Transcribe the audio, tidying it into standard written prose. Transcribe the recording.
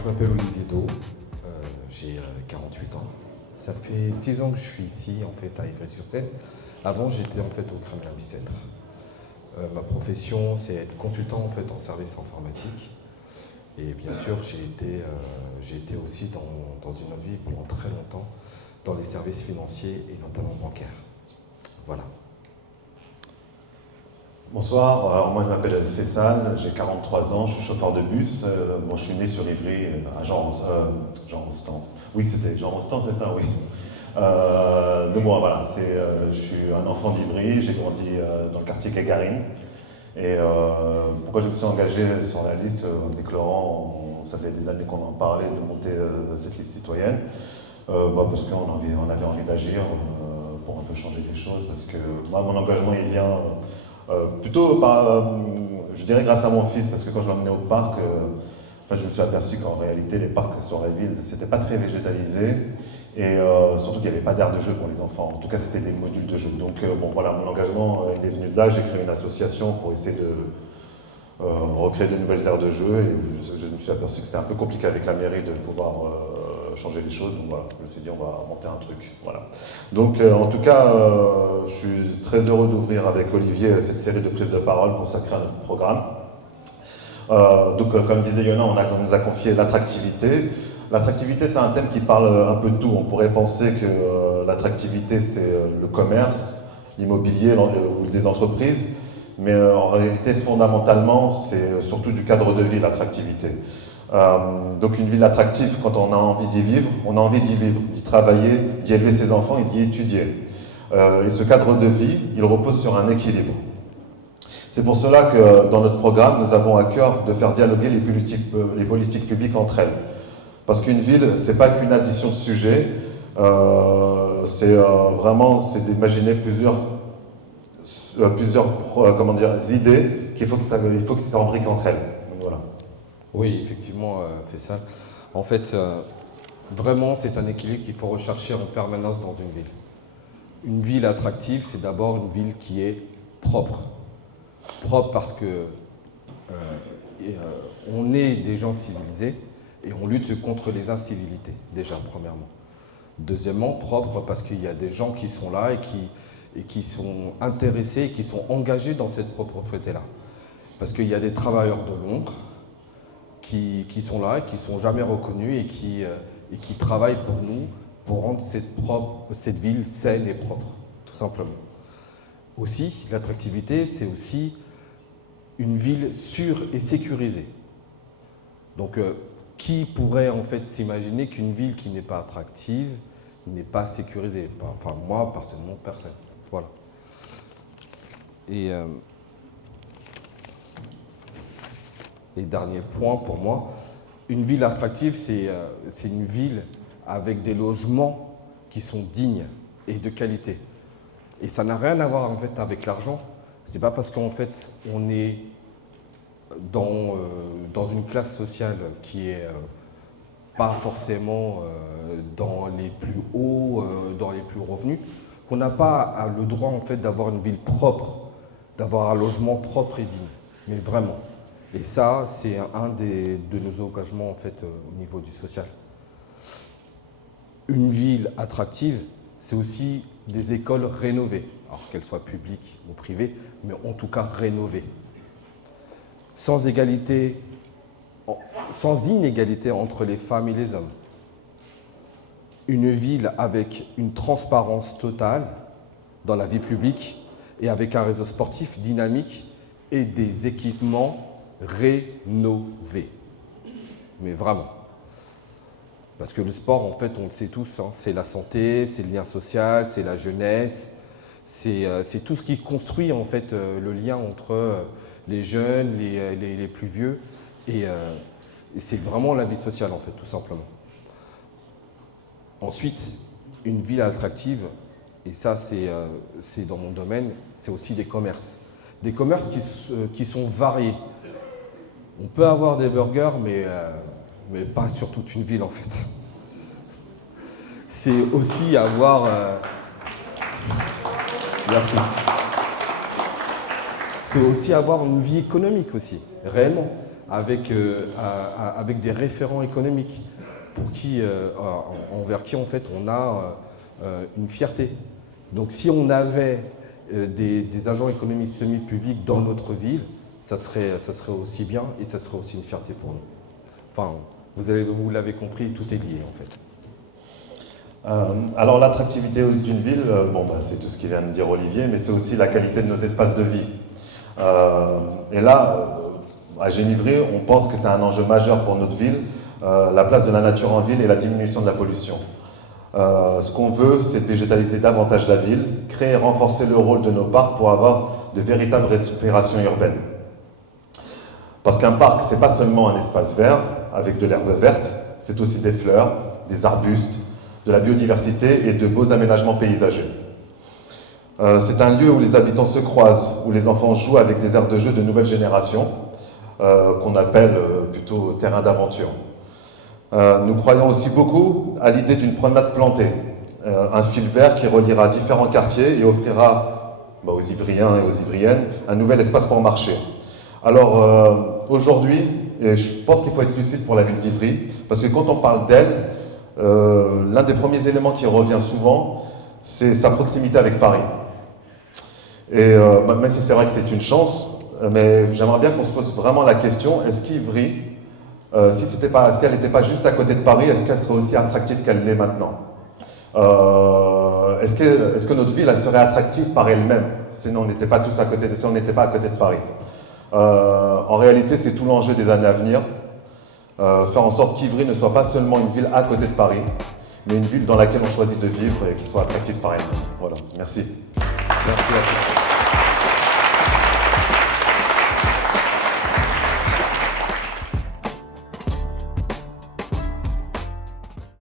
je m'appelle Olivier Do, j'ai 48 ans. Ça fait 6 ans que je suis ici en fait à Ivry-sur-Seine. Avant j'étais en fait au Kremlin-Bicêtre. Ma profession c'est être consultant en fait en service informatique. Et bien sûr j'ai été aussi dans une autre vie pendant très longtemps dans les services financiers et notamment bancaires. Voilà. Bonsoir, alors moi je m'appelle Fessal, j'ai 43 ans, je suis chauffeur de bus. Je suis né sur Ivry, à Jean Rostand. Oui, c'était Jean Rostand, c'est ça, oui. Donc moi, voilà, je suis un enfant d'Ivry, j'ai grandi dans le quartier Gagarine. Et pourquoi je me suis engagé sur la liste avec Laurent, ça fait des années qu'on en parlait de monter cette liste citoyenne. Parce qu'on avait envie d'agir pour un peu changer les choses, parce que moi, mon engagement, il vient plutôt je dirais grâce à mon fils, parce que quand je l'emmenais au parc, je me suis aperçu qu'en réalité, les parcs sur la ville, c'était pas très végétalisé, et surtout qu'il n'y avait pas d'aire de jeu pour les enfants. En tout cas, c'était des modules de jeu. Donc voilà, mon engagement il est venu de là. J'ai créé une association pour essayer de recréer de nouvelles aires de jeu, et je me suis aperçu que c'était un peu compliqué avec la mairie de pouvoir changer les choses. Donc voilà, je me suis dit on va monter un truc. Voilà. Donc en tout cas, je suis très heureux d'ouvrir avec Olivier cette série de prises de parole consacrée à notre programme. Comme disait Yona, on nous a confié l'attractivité. L'attractivité, c'est un thème qui parle un peu de tout. On pourrait penser que l'attractivité, c'est le commerce, l'immobilier ou des entreprises. Mais en réalité, fondamentalement, c'est surtout du cadre de vie, l'attractivité. Donc une ville attractive, quand on a envie d'y vivre, on a envie d'y vivre, d'y travailler, d'y élever ses enfants et d'y étudier. Et ce cadre de vie, il repose sur un équilibre. C'est pour cela que dans notre programme, nous avons à cœur de faire dialoguer les politiques publiques entre elles. Parce qu'une ville, c'est pas qu'une addition de sujets, c'est d'imaginer plusieurs idées qu'il faut qu'ils s'embriquent entre elles. Donc, voilà. Oui, effectivement, Fessal. En fait, vraiment, c'est un équilibre qu'il faut rechercher en permanence dans une ville. Une ville attractive, c'est d'abord une ville qui est propre. Propre parce que on est des gens civilisés et on lutte contre les incivilités, déjà, premièrement. Deuxièmement, propre parce qu'il y a des gens qui sont là et qui sont intéressés et qui sont engagés dans cette propreté-là. Parce qu'il y a des travailleurs de l'ombre qui sont là, qui ne sont jamais reconnus et qui travaillent pour nous, pour rendre cette ville saine et propre, tout simplement. Aussi, l'attractivité, c'est aussi une ville sûre et sécurisée. Donc, qui pourrait en fait s'imaginer qu'une ville qui n'est pas attractive n'est pas sécurisée? Enfin, moi, personnellement, personne. Voilà. Et dernier point pour moi, une ville attractive, c'est une ville avec des logements qui sont dignes et de qualité. Et ça n'a rien à voir en fait avec l'argent. C'est pas parce qu'en fait on est dans une classe sociale qui est pas forcément dans les plus hauts, dans les plus revenus, qu'on n'a pas le droit en fait d'avoir une ville propre, d'avoir un logement propre et digne. Mais vraiment. Et ça, c'est un de nos engagements en fait au niveau du social. Une ville attractive, c'est aussi des écoles rénovées, alors qu'elles soient publiques ou privées, mais en tout cas rénovées. Sans inégalité entre les femmes et les hommes. Une ville avec une transparence totale dans la vie publique et avec un réseau sportif dynamique et des équipements rénovés. Mais vraiment. Parce que le sport, en fait, on le sait tous, hein, c'est la santé, c'est le lien social, c'est la jeunesse, c'est tout ce qui construit en fait le lien entre les jeunes, les plus vieux, et c'est vraiment la vie sociale en fait, tout simplement. Ensuite, une ville attractive, et ça c'est dans mon domaine, c'est aussi des commerces. Des commerces qui sont variés. On peut avoir des burgers, mais pas sur toute une ville en fait. C'est aussi avoir... Merci. C'est aussi avoir une vie économique aussi, réellement. avec des référents économiques envers qui en fait on a une fierté. Donc si on avait des agents économiques semi-publics dans notre ville, ça serait aussi bien et ça serait aussi une fierté pour nous. Enfin, vous l'avez compris, tout est lié en fait. Alors l'attractivité d'une ville, c'est tout ce qu'il vient de dire Olivier, mais c'est aussi la qualité de nos espaces de vie. Et là, à Génivry, on pense que c'est un enjeu majeur pour notre ville, la place de la nature en ville et la diminution de la pollution. Ce qu'on veut, c'est végétaliser davantage la ville, créer et renforcer le rôle de nos parcs pour avoir de véritables respirations urbaines. Parce qu'un parc, c'est pas seulement un espace vert avec de l'herbe verte, c'est aussi des fleurs, des arbustes, de la biodiversité et de beaux aménagements paysagers. C'est un lieu où les habitants se croisent, où les enfants jouent avec des aires de jeu de nouvelle génération, qu'on appelle plutôt terrain d'aventure. Nous croyons aussi beaucoup à l'idée d'une promenade plantée, un fil vert qui reliera différents quartiers et offrira aux Ivriens et aux Ivriennes un nouvel espace pour marcher. Alors aujourd'hui, je pense qu'il faut être lucide pour la ville d'Ivry, parce que quand on parle d'elle, l'un des premiers éléments qui revient souvent, c'est sa proximité avec Paris. Et même si c'est vrai que c'est une chance, mais j'aimerais bien qu'on se pose vraiment la question, est-ce qu'Ivry, si elle n'était pas juste à côté de Paris, est-ce qu'elle serait aussi attractive qu'elle l'est maintenant? Est-ce que notre ville, elle serait attractive par elle-même, si on n'était pas à côté de Paris? En réalité, c'est tout l'enjeu des années à venir. Faire en sorte qu'Ivry ne soit pas seulement une ville à côté de Paris, mais une ville dans laquelle on choisit de vivre et qui soit attractive par elle-même. Voilà, merci. Merci à tous.